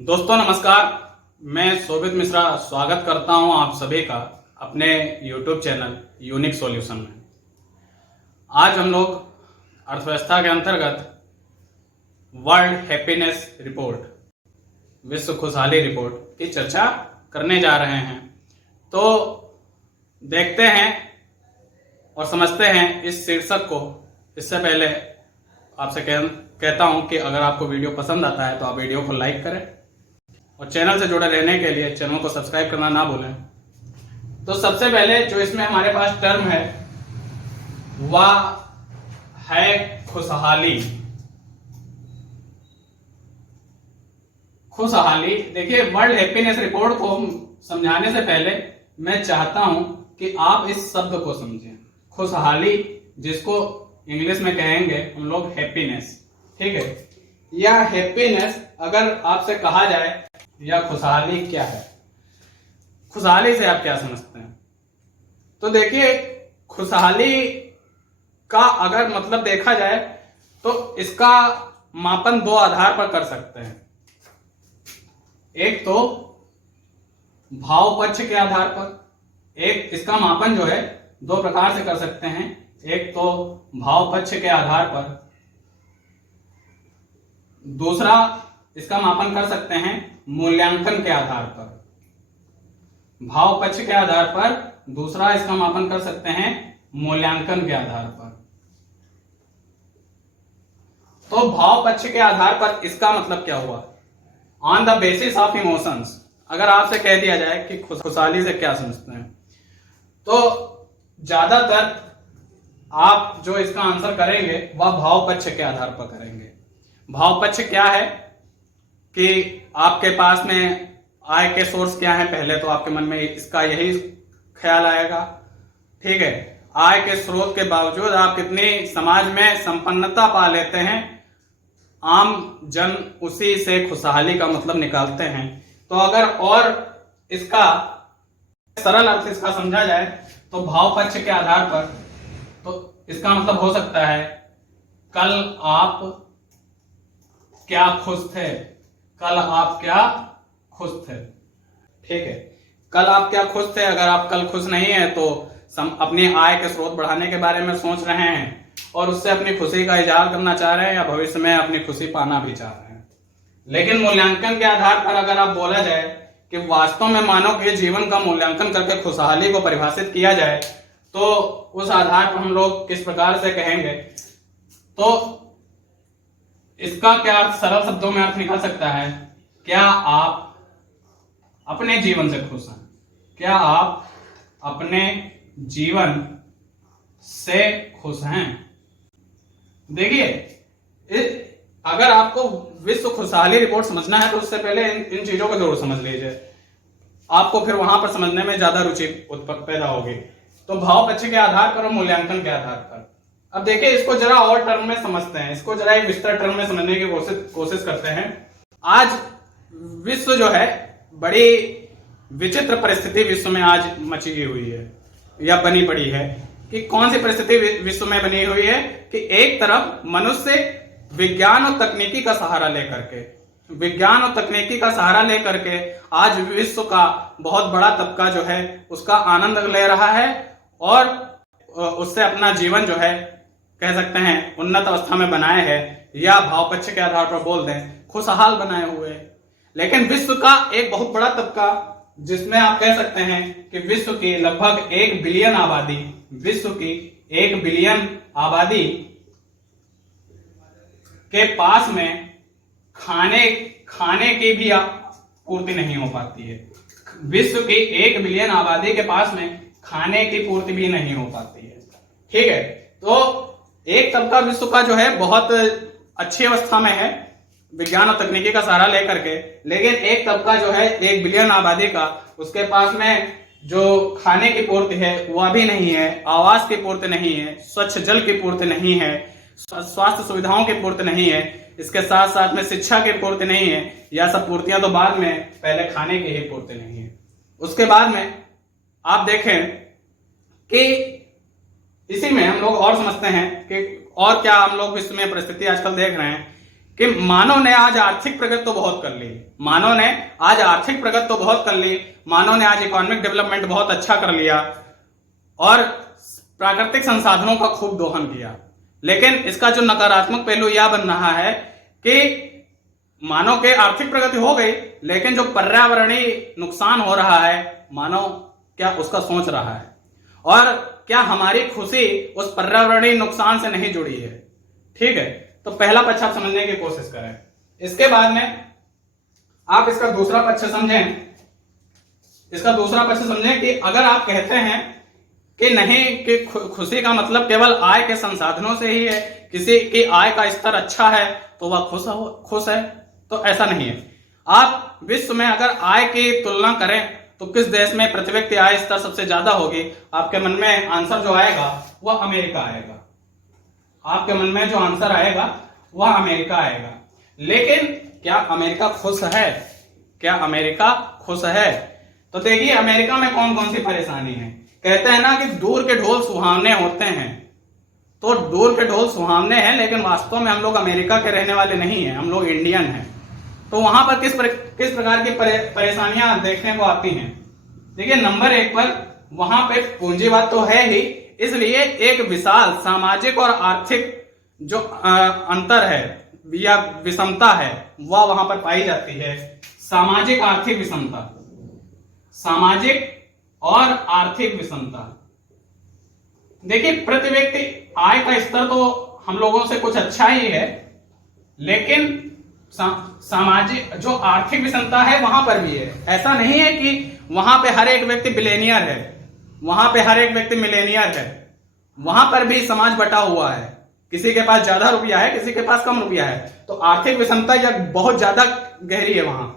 दोस्तों नमस्कार। मैं शोभित मिश्रा स्वागत करता हूं आप सभी का अपने YouTube चैनल यूनिक सॉल्यूशन में। आज हम लोग अर्थव्यवस्था के अंतर्गत वर्ल्ड हैप्पीनेस रिपोर्ट, विश्व खुशहाली रिपोर्ट की चर्चा करने जा रहे हैं। तो देखते हैं और समझते हैं इस शीर्षक को। इससे पहले आपसे कहता हूं कि अगर आपको वीडियो पसंद आता है तो आप वीडियो को लाइक करें और चैनल से जुड़े रहने के लिए चैनल को सब्सक्राइब करना ना भूलें। तो सबसे पहले जो इसमें हमारे पास टर्म है वह है खुशहाली। खुशहाली, देखिए, वर्ल्ड हैप्पीनेस रिपोर्ट को समझाने से पहले मैं चाहता हूं कि आप इस शब्द को समझें। खुशहाली, जिसको इंग्लिश में कहेंगे हम लोग हैप्पीनेस, ठीक है। यह हैप्पीनेस अगर आपसे कहा जाए या खुशहाली क्या है, खुशहाली से आप क्या समझते हैं? तो देखिए, खुशहाली का अगर मतलब देखा जाए तो इसका मापन दो आधार पर कर सकते हैं। एक तो भाव पक्ष के आधार पर, एक इसका मापन जो है दो प्रकार से कर सकते हैं। एक तो भाव पक्ष के आधार पर, दूसरा इसका मापन कर सकते हैं मूल्यांकन के आधार पर। भाव पक्ष के आधार पर, दूसरा इसका मापन कर सकते हैं मूल्यांकन के आधार पर। तो भाव पक्ष के आधार पर इसका मतलब क्या हुआ? On the basis of emotions. अगर आपसे कह दिया जाए कि खुशहाली से क्या समझते हैं, तो ज्यादातर आप जो इसका आंसर करेंगे वह भाव पक्ष के आधार पर करेंगे। भाव पक्ष क्या है कि आपके पास में आय के सोर्स क्या है, पहले तो आपके मन में इसका यही ख्याल आएगा, ठीक है। आय के स्रोत के बावजूद आप कितनी समाज में संपन्नता पा लेते हैं, आम जन उसी से खुशहाली का मतलब निकालते हैं। तो अगर और इसका सरल अर्थ इसका समझा जाए तो भाव पक्ष के आधार पर, तो इसका मतलब हो सकता है कल आप क्या खुश थे, कल आप क्या खुश थे, ठीक है। कल आप क्या खुश थे। अगर आप कल खुश नहीं है तो अपनी आय के स्रोत बढ़ाने के बारे में सोच रहे हैं और उससे अपनी खुशी का इजहार करना चाह रहे हैं या भविष्य में अपनी खुशी पाना भी चाह रहे हैं। लेकिन मूल्यांकन के आधार पर अगर आप बोला जाए कि वास्तव में मानव के जीवन का मूल्यांकन करके खुशहाली को परिभाषित किया जाए, तो उस आधार पर हम लोग किस प्रकार से कहेंगे? तो इसका क्या अर्थ, सरल शब्दों में अर्थ निकल सकता है, क्या आप अपने जीवन से खुश हैं? क्या आप अपने जीवन से खुश हैं? देखिए, अगर आपको विश्व खुशहाली रिपोर्ट समझना है तो उससे पहले इन चीजों को जरूर समझ लीजिए, आपको फिर वहां पर समझने में ज्यादा रुचि पैदा होगी। तो भाव पक्ष के आधार पर और मूल्यांकन के आधार पर। अब देखिए, इसको जरा और टर्म में समझते हैं, इसको जरा एक विस्तृत टर्म में समझने की कोशिश करते हैं। आज विश्व जो है, बड़ी विचित्र परिस्थिति विश्व में आज मची हुई है या बनी पड़ी है। कि कौन सी परिस्थिति विश्व में बनी हुई है कि एक तरफ मनुष्य विज्ञान और तकनीकी का सहारा लेकर के आज विश्व का बहुत बड़ा तबका जो है उसका आनंद ले रहा है और उससे अपना जीवन जो है कह सकते हैं उन्नत अवस्था में बनाए है, या भाव पक्ष के आधार पर बोल दें खुशहाल बनाए हुए। लेकिन विश्व का एक बहुत बड़ा तबका, जिसमें आप कह सकते हैं कि विश्व की लगभग 1 बिलियन आबादी, विश्व की 1 बिलियन आबादी के पास में खाने की भी पूर्ति नहीं हो पाती है। विश्व की 1 बिलियन आबादी के पास में खाने की पूर्ति भी नहीं हो पाती है, ठीक है। तो एक तबका विश्व का जो है बहुत अच्छी अवस्था में है विज्ञान और तकनीकी का सहारा लेकर के, लेकिन एक तबका जो है 1 बिलियन आबादी का, उसके पास में जो खाने की पूर्ति है वह भी नहीं है, आवास की पूर्ति नहीं है, स्वच्छ जल की पूर्ति नहीं है, स्वास्थ्य सुविधाओं की पूर्ति नहीं है, इसके साथ साथ में शिक्षा की पूर्ति नहीं है। यह सब पूर्तियां तो बाद में, पहले खाने की ही पूर्ति नहीं है। उसके बाद में आप देखें कि इसी में हम लोग और समझते हैं कि और क्या हम लोग विश्व में परिस्थिति आजकल देख रहे हैं कि मानव ने आज आर्थिक प्रगति तो बहुत कर ली, मानव ने आज आर्थिक प्रगति तो बहुत कर ली, मानव ने आज इकोनॉमिक डेवलपमेंट बहुत अच्छा कर लिया और प्राकृतिक संसाधनों का खूब दोहन किया। लेकिन इसका जो नकारात्मक पहलू यह बन रहा है कि मानव के आर्थिक प्रगति हो गई, लेकिन जो पर्यावरणीय नुकसान हो रहा है, मानव क्या उसका सोच रहा है और क्या हमारी खुशी उस पर्यावरणीय नुकसान से नहीं जुड़ी है। ठीक है, तो पहला पक्ष आप समझने की कोशिश करें। इसके बाद में आप इसका दूसरा पक्ष समझें। इसका दूसरा पक्ष समझें कि अगर आप कहते हैं कि नहीं कि खुशी का मतलब केवल आय के संसाधनों से ही है, किसी की आय का स्तर अच्छा है तो वह खुश है, तो ऐसा नहीं है। आप विश्व में अगर आय की तुलना करें तो किस देश में प्रति व्यक्ति आय स्तर सबसे ज्यादा होगी, आपके मन में आंसर जो आएगा वह अमेरिका आएगा। आपके मन में जो आंसर आएगा वह अमेरिका आएगा। लेकिन क्या अमेरिका खुश है? क्या अमेरिका खुश है? तो देखिए अमेरिका में कौन कौन सी परेशानी है। कहते हैं ना कि दूर के ढोल सुहावने होते हैं, तो दूर के ढोल सुहावने हैं, लेकिन वास्तव में हम लोग अमेरिका के रहने वाले नहीं हैं, हम लोग इंडियन हैं। तो वहां पर किस प्रकार की परेशानियां देखने को आती हैं। देखिए नंबर एक पर वहां पे पूंजीवाद तो है ही, इसलिए एक विशाल सामाजिक और आर्थिक जो अंतर है या विषमता है वह वहां पर पाई जाती है। सामाजिक आर्थिक विषमता, सामाजिक और आर्थिक विषमता। देखिए प्रति व्यक्ति आय का स्तर तो हम लोगों से कुछ अच्छा ही है, लेकिन सामाजिक जो आर्थिक विषमता है वहां पर भी है। ऐसा नहीं है कि वहां पे हर एक व्यक्ति बिलियनियर है, वहां पे हर एक व्यक्ति मिलेनियर है। वहां पर भी समाज बटा हुआ है, किसी के पास ज्यादा रुपया है, किसी के पास कम रुपया है। तो आर्थिक विषमता या बहुत ज्यादा गहरी है वहां।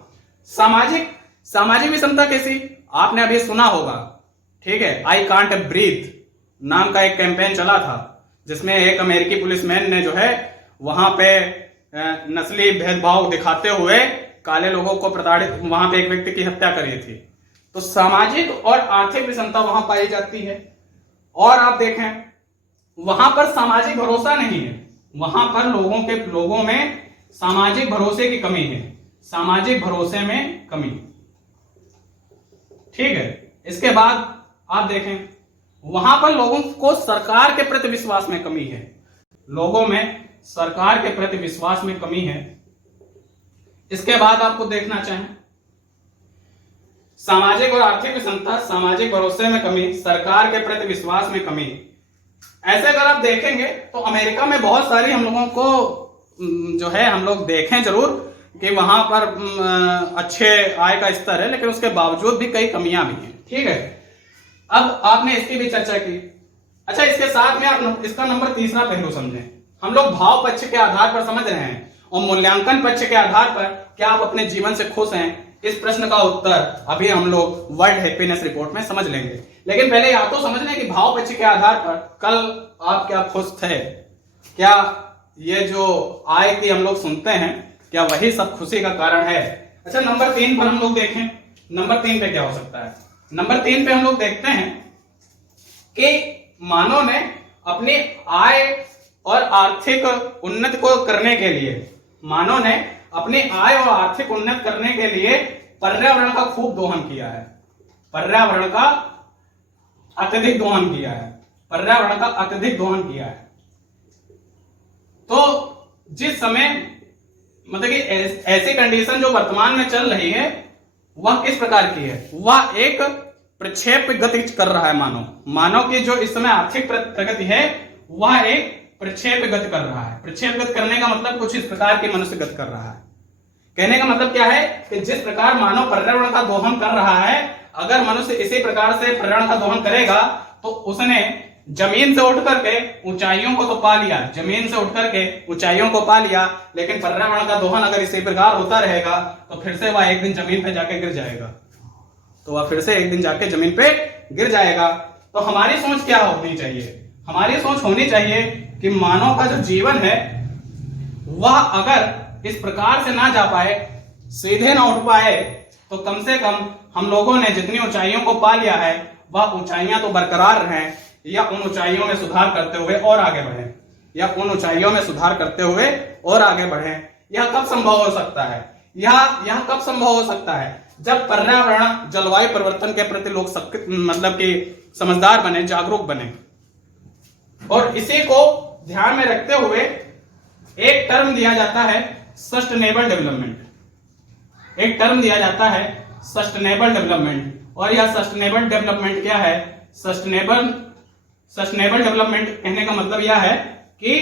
सामाजिक विषमता कैसी, आपने अभी सुना होगा, ठीक है, आई कांट ब्रीथ नाम का एक कैंपेन चला था, जिसमें एक अमेरिकी पुलिसमैन ने जो है वहां पे नस्ली भेदभाव दिखाते हुए काले लोगों को प्रताड़ित, वहां पे एक व्यक्ति की हत्या करी थी। तो सामाजिक और आर्थिक विषमता वहां पाई जाती है। और आप देखें वहां पर सामाजिक भरोसा नहीं है, वहां पर लोगों में सामाजिक भरोसे की कमी है, सामाजिक भरोसे में कमी। ठीक है, इसके बाद आप देखें वहां पर लोगों को सरकार के प्रति विश्वास में कमी है, लोगों में सरकार के प्रति विश्वास में कमी है। इसके बाद आपको देखना चाहें सामाजिक और आर्थिक विषमता, सामाजिक भरोसे में कमी, सरकार के प्रति विश्वास में कमी। ऐसे अगर आप देखेंगे तो अमेरिका में बहुत सारी हम लोगों को जो है हम लोग देखें जरूर कि वहां पर अच्छे आय का स्तर है, लेकिन उसके बावजूद भी कई कमियां भी हैं। ठीक है, अब आपने इसकी भी चर्चा की। अच्छा, इसके साथ में आप इसका नंबर तीसरा पहलू समझें। हम लोग भाव पक्ष के आधार पर समझ रहे हैं और मूल्यांकन पक्ष के आधार पर क्या आप अपने जीवन से खुश हैं, इस प्रश्न का उत्तर अभी हम लोग वर्ल्ड हैप्पीनेस रिपोर्ट में समझ लेंगे। लेकिन पहले या तो समझ लें कि भाव पक्ष के आधार पर कल आप क्या खुश थे, क्या ये जो आय की हम लोग सुनते हैं क्या वही सब खुशी का कारण है। अच्छा, नंबर 3 पर हम लोग देखें, नंबर 3 पे क्या हो सकता है। नंबर 3 पे हम लोग देखते हैं कि मानव ने अपनी आय और आर्थिक उन्नति को करने के लिए, मानव ने अपनी आय और आर्थिक उन्नति करने के लिए पर्यावरण का खूब दोहन किया है, पर्यावरण का अत्यधिक दोहन किया है, पर्यावरण का अत्यधिक दोहन किया है। तो जिस समय मतलब कि ऐसी कंडीशन जो वर्तमान में चल रही है वह किस प्रकार की है, वह एक प्रक्षेप गति कर रहा है। मानव की जो इस समय आर्थिक प्रगति है वह एक प्रक्षेप गति कर रहा है। प्रक्षेप गति करने का मतलब कुछ इस प्रकार की मनुष्य गति कर रहा है। कहने का मतलब क्या है कि जिस प्रकार मानव पर्यावरण का दोहन कर रहा है, अगर मनुष्य इसी प्रकार से पर्यावरण का दोहन करेगा तो उसने जमीन से उठ करके ऊंचाइयों को तो पा लिया, जमीन से उठ करके ऊंचाइयों को पा लिया, लेकिन पर्यावरण का दोहन अगर इसी प्रकार होता रहेगा तो फिर से वह एक दिन जमीन पे जाके गिर जाएगा, तो वह फिर से एक दिन जाके जमीन पे गिर जाएगा। तो हमारी सोच क्या होनी चाहिए, हमारी सोच होनी चाहिए कि मानव का जो जीवन है वह अगर इस प्रकार से ना जा पाए, सीधे ना उठ पाए, तो कम से कम हम लोगों ने जितनी ऊंचाइयों को पा लिया है वह ऊंचाइयां तो बरकरार रहें, या उन ऊंचाइयों में सुधार करते हुए और आगे बढ़ें, या उन ऊंचाइयों में सुधार करते हुए और आगे बढ़ें। यह कब संभव हो सकता है? यह कब संभव हो सकता है? जब पर्यावरण जलवायु परिवर्तन के प्रति लोग मतलब कि समझदार बने, जागरूक बने। और इसी को ध्यान में रखते हुए एक टर्म दिया जाता है सस्टेनेबल डेवलपमेंट। एक टर्म दिया जाता है सस्टेनेबल डेवलपमेंट। और यह सस्टेनेबल डेवलपमेंट क्या है? सस्टेनेबल डेवलपमेंट कहने का मतलब यह है कि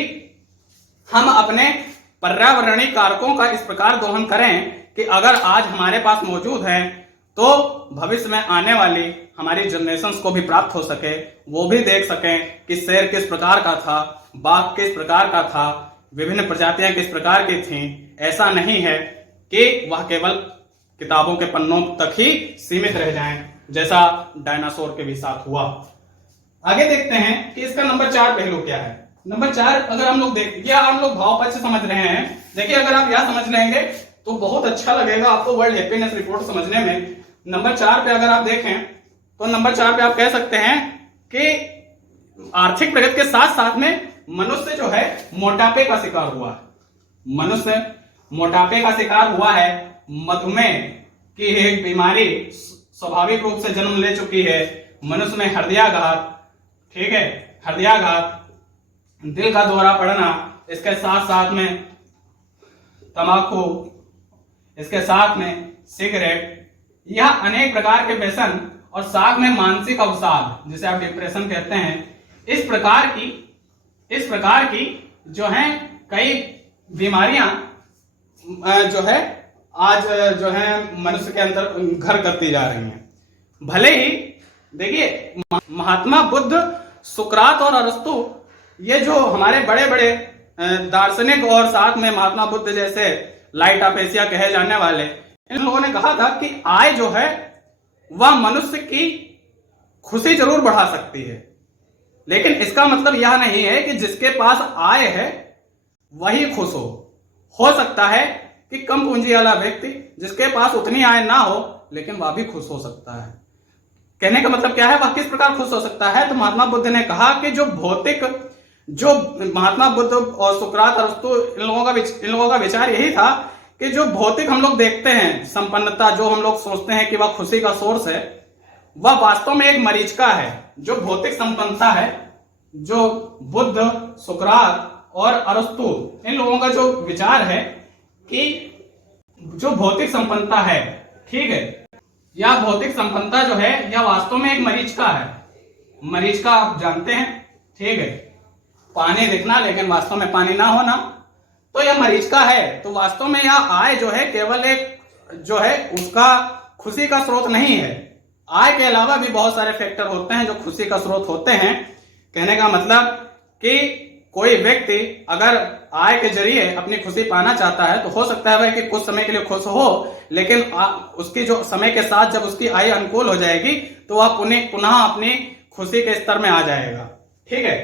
हम अपने पर्यावरणीय कारकों का इस प्रकार दोहन करें कि अगर आज हमारे पास मौजूद है तो भविष्य में आने वाली हमारी जनरेशंस को भी प्राप्त हो सके, वो भी देख सकें कि शेर किस प्रकार का था, बाघ किस प्रकार का था, विभिन्न प्रजातियां किस प्रकार की थीं। ऐसा नहीं है कि वह केवल किताबों के पन्नों तक ही सीमित रह जाएं, जैसा डायनासोर के भी साथ हुआ। आगे देखते हैं कि इसका नंबर 4 पहलू क्या है। नंबर 4 अगर हम लोग देखिए, हम लोग भाव पक्ष से समझ रहे हैं। देखिए अगर आप यह समझ लेंगे तो बहुत अच्छा लगेगा आपको वर्ल्ड हैप्पीनेस रिपोर्ट समझने में। नंबर 4 पे अगर आप देखें तो नंबर 4 पे आप कह सकते हैं कि आर्थिक प्रगति के साथ साथ में मनुष्य जो है मोटापे का शिकार हुआ है। मनुष्य मोटापे का शिकार हुआ है। मधुमेह की एक बीमारी स्वाभाविक रूप से जन्म ले चुकी है। मनुष्य में हृदयाघात, ठीक है, हृदयाघात, दिल का दौरा पड़ना, इसके साथ साथ में तंबाकू, इसके साथ में सिगरेट, यह अनेक प्रकार के व्यसन और साथ में मानसिक अवसाद जिसे आप डिप्रेशन कहते हैं, इस प्रकार की जो है कई बीमारियां जो है आज जो है मनुष्य के अंदर घर करती जा रही हैं। भले ही देखिए महात्मा बुद्ध, सुकरात और अरस्तु, ये जो हमारे बड़े बड़े दार्शनिक और साथ में महात्मा बुद्ध जैसे लाइट ऑफ एशिया कहे जाने वाले, इन लोगों ने कहा था कि आय जो है वह मनुष्य की खुशी जरूर बढ़ा सकती है, लेकिन इसका मतलब यह नहीं है कि जिसके पास आय है वही खुश हो सकता है कि कम पूंजी वाला व्यक्ति जिसके पास उतनी आय ना हो लेकिन वह भी खुश हो सकता है। कहने का मतलब क्या है, वह किस प्रकार खुश हो सकता है? तो महात्मा बुद्ध ने कहा कि जो महात्मा बुद्ध और सुकरात और अरस्तु, इन लोगों का विचार यही था कि जो भौतिक हम लोग देखते हैं संपन्नता, जो हम लोग सोचते हैं कि वह खुशी का सोर्स है, वह वास्तव में एक मरीचिका है। जो भौतिक संपन्नता है, जो बुद्ध, सुकरात और अरस्तु, इन लोगों का जो विचार है कि जो भौतिक संपन्नता है, ठीक है, यह भौतिक संपन्नता जो है यह वास्तव में एक मरीचिका है। मरीचिका आप जानते हैं, ठीक है, पानी दिखना लेकिन वास्तव में पानी ना होना, तो यह मरीचिका है। तो वास्तव में यह आय जो है केवल एक जो है उसका खुशी का स्रोत नहीं है। आय के अलावा भी बहुत सारे फैक्टर होते हैं जो खुशी का स्रोत होते हैं। कहने का मतलब कि कोई व्यक्ति अगर आय के जरिए अपनी खुशी पाना चाहता है तो हो सकता है कि कुछ समय के लिए खुश हो, लेकिन उसकी जो समय के साथ जब उसकी आय अनुकूल हो जाएगी तो वह पुनः अपनी खुशी के स्तर में आ जाएगा। ठीक है,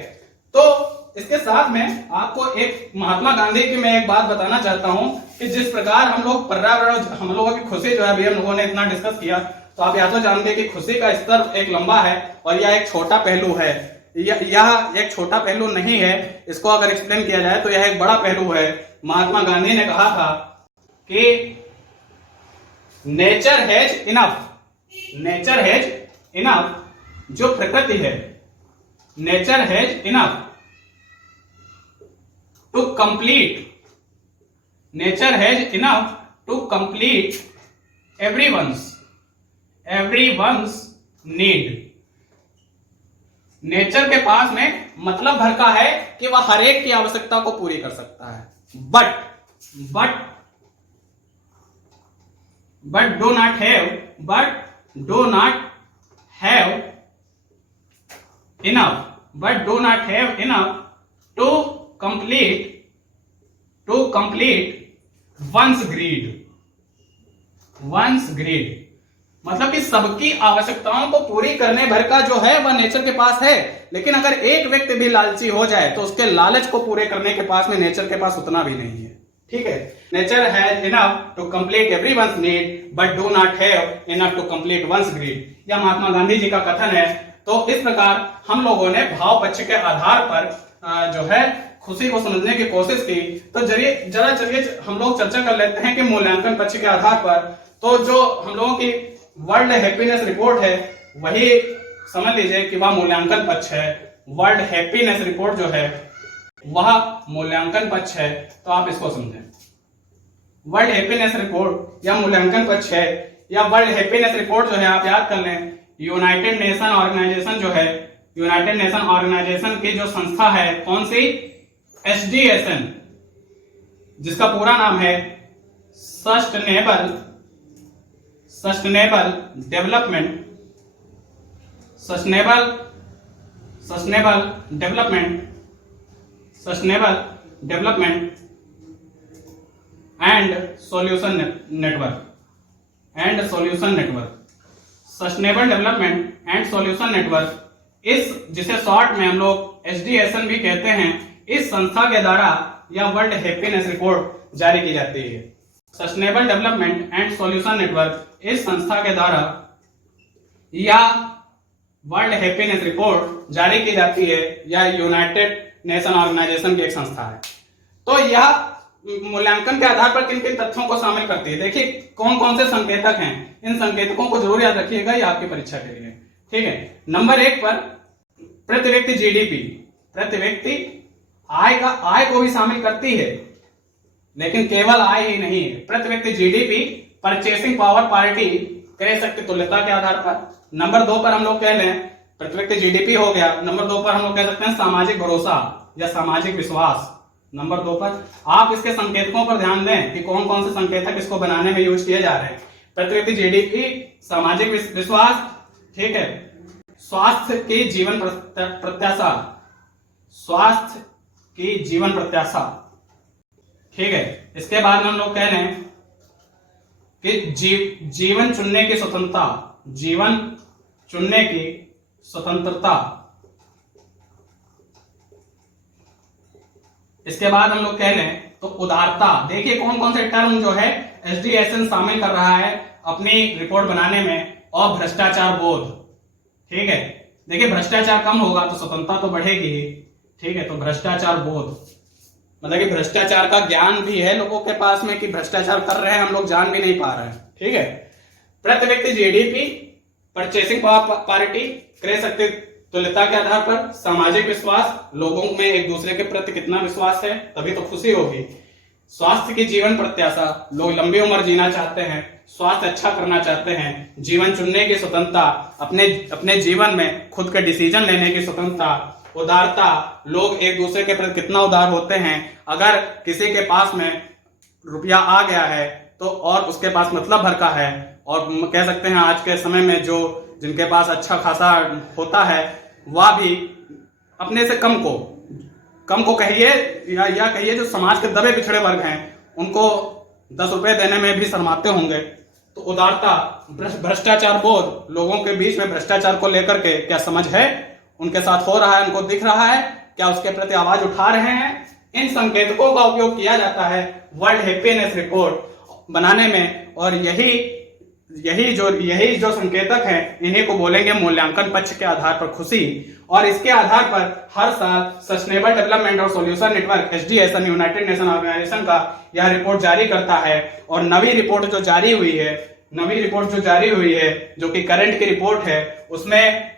तो इसके साथ में आपको एक महात्मा गांधी की मैं एक बात बताना चाहता हूं कि जिस प्रकार हम लोग पर्यावरण, हम लोगों की खुशी जो है अभी हम लोगों ने इतना डिस्कस किया, तो आप या तो जानते कि खुशी का स्तर एक लंबा है और यह एक छोटा पहलू है। यह एक छोटा पहलू नहीं है, इसको अगर एक्सप्लेन किया जाए तो यह एक बड़ा पहलू है। महात्मा गांधी ने कहा था कि नेचर हैज इनफ, जो प्रकृति है, nature has enough to complete, nature has enough to complete everyone's need. Nature के पास में मतलब भर का है कि वह हर एक की आवश्यकता को पूरी कर सकता है, but do not have enough to complete one's greed. मतलब कि सबकी आवश्यकताओं को पूरी करने भर का जो है वह नेचर के पास है, लेकिन अगर एक व्यक्ति भी लालची हो जाए तो उसके लालच को पूरे करने के पास में नेचर के पास उतना भी नहीं है। ठीक है, nature has enough to complete everyone's need but do not have enough to complete one's greed. यह महात्मा गांधी जी का कथन है। तो इस प्रकार हम लोगों ने भाव पक्ष के आधार पर जो है खुशी को समझने की कोशिश की, तो जरा चलिए हम लोग चर्चा कर लेते हैं कि मूल्यांकन पक्ष के आधार पर तो जो हम लोगों की वर्ल्ड हैप्पीनेस रिपोर्ट है वही समझ लीजिए कि वह मूल्यांकन पक्ष है। वर्ल्ड हैप्पीनेस रिपोर्ट जो है वह मूल्यांकन पक्ष है, तो आप इसको समझें। वर्ल्ड हैप्पीनेस रिपोर्ट या मूल्यांकन पक्ष है, या वर्ल्ड हैप्पीनेस रिपोर्ट जो है आप याद कर लें, यूनाइटेड नेशन ऑर्गेनाइजेशन जो है, यूनाइटेड नेशन ऑर्गेनाइजेशन की जो संस्था है, कौन सी, SDSN, जिसका पूरा नाम है sustainable development and solution network, sustainable development and solution network, इस जिसे शॉर्ट में हम लोग SDSN भी कहते हैं, इस संस्था के द्वारा यह वर्ल्ड हैप्पीनेस रिपोर्ट जारी की जाती है। Sustainable development and solution network, इस संस्था के द्वारा यह वर्ल्ड हैप्पीनेस रिपोर्ट जारी की जाती है। यह यूनाइटेड नेशन ऑर्गेनाइजेशन की एक संस्था है। तो यह मूल्यांकन के आधार पर किन किन तथ्यों को शामिल करती है, देखिए कौन कौन से संकेतक हैं, इन संकेतकों को जरूर याद रखिएगा, ये आपकी परीक्षा के लिए, ठीक है। नंबर 1 पर प्रति व्यक्ति GDP, प्रति व्यक्ति आय को भी शामिल करती है, लेकिन केवल आय ही नहीं है, प्रति व्यक्ति GDP, परचेसिंग पावर पार्टी, क्रय शक्ति तुल्यता के आधार पर। नंबर 2 पर हम लोग कह लें प्रति व्यक्ति GDP हो गया। नंबर 2 पर हम लोग कह सकते हैं सामाजिक भरोसा या सामाजिक विश्वास। नंबर 2 पर आप इसके संकेतकों पर ध्यान दें कि कौन कौन से संकेतक इसको बनाने में यूज किए जा रहे हैं। प्रति व्यक्ति GDP, सामाजिक विश्वास, ठीक है, स्वास्थ्य की जीवन प्रत्याशा, स्वास्थ्य की जीवन प्रत्याशा, ठीक है। इसके बाद हम लोग कह रहे हैं कि जीवन चुनने की स्वतंत्रता, जीवन चुनने की स्वतंत्रता। इसके बाद हम लोग कह लें तो उदारता। देखिए कौन कौन से टर्म जो है SDSN शामिल कर रहा है अपनी रिपोर्ट बनाने में, और भ्रष्टाचार बोध, ठीक है। देखिए भ्रष्टाचार कम होगा तो स्वतंत्रता तो बढ़ेगी ही, ठीक है। तो भ्रष्टाचार बोध मतलब कि भ्रष्टाचार का ज्ञान भी है लोगों के पास में कि भ्रष्टाचार कर रहे हैं, हम लोग जान भी नहीं पा रहे हैं, ठीक है। प्रति व्यक्ति GDP, परचेसिंग पावर पार्टी, क्रय शक्ति तुल्यता के आधार पर, सामाजिक विश्वास, लोगों में एक दूसरे के प्रति कितना विश्वास है तभी तो खुशी होगी, स्वास्थ्य की जीवन प्रत्याशा, लोग लंबी उम्र जीना चाहते हैं, स्वास्थ्य अच्छा करना चाहते हैं, जीवन चुनने की स्वतंत्रता, अपने जीवन में खुद के डिसीजन लेने की स्वतंत्रता, उदारता, लोग एक दूसरे के प्रति कितना उदार होते हैं। अगर किसी के पास में रुपया आ गया है तो और उसके पास मतलब भर का है, और कह सकते हैं आज के समय में जो जिनके पास अच्छा खासा होता है वह भी अपने से कम को कहिए या कहिए जो समाज के दबे पिछड़े वर्ग हैं उनको 10 रुपए देने में भी शर्माते होंगे। तो उदारता, भ्रष्टाचार बोध, लोगों के बीच में भ्रष्टाचार को लेकर के क्या समझ है, उनके साथ हो रहा है, उनको दिख रहा है, क्या उसके प्रति आवाज उठा रहे हैं। इन संकेतकों का उपयोग किया जाता है वर्ल्ड हैप्पीनेस रिपोर्ट बनाने में, और यही जो संकेतक हैं इन्हीं को बोलेंगे मूल्यांकन पक्ष के आधार पर खुशी। और इसके आधार पर हर साल सस्टेनेबल डेवलपमेंट और solution network SDSN, United Nation Organization का यह रिपोर्ट जारी करता है। और नवी रिपोर्ट जो जारी हुई है जो कि करंट की रिपोर्ट है, उसमें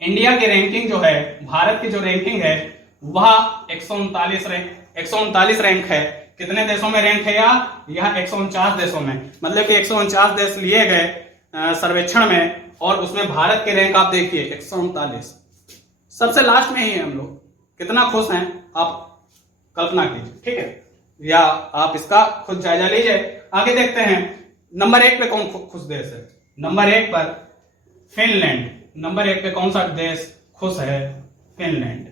इंडिया की रैंकिंग जो है, भारत की जो रैंकिंग है वह 139 रैंक है। कितने देशों में रैंक है यह 149 देशों में, मतलब कि 149 देश लिए गए सर्वेक्षण में, और उसमें भारत के रैंक आप देखिए 139, सबसे लास्ट में ही है हम लोग। कितना खुश हैं आप कल्पना कीजिए, ठीक है, या आप इसका खुद जायजा लीजिए। आगे देखते हैं नंबर 1 पे कौन खुश देश है। नंबर 1 पर फिनलैंड, नंबर 1 पे कौन सा देश खुश है, फिनलैंड।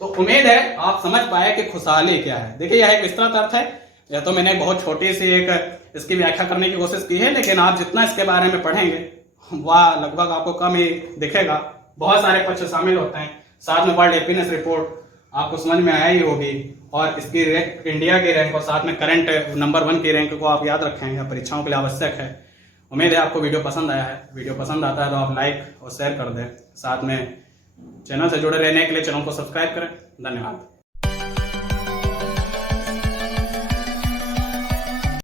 तो उम्मीद है आप समझ पाए कि खुशहाली क्या है। देखिए यह एक विस्तृत अर्थ है, यह तो मैंने बहुत छोटी सी एक इसकी व्याख्या करने की कोशिश की है, लेकिन आप जितना इसके बारे में पढ़ेंगे वह लगभग आपको कम ही दिखेगा। बहुत सारे पक्ष शामिल होते हैं, साथ में वर्ल्ड हैप्पीनेस रिपोर्ट आपको समझ में आया ही होगी, और इसकी इंडिया की रैंक और साथ में करंट नंबर 1 की रैंक को आप याद रखें, यह परीक्षाओं के लिए आवश्यक है। उम्मीद है आपको वीडियो पसंद आया है। वीडियो पसंद आता है तो आप लाइक और शेयर कर दें, साथ में चैनल से जुड़े रहने के लिए चैनल को सब्सक्राइब करें। धन्यवाद।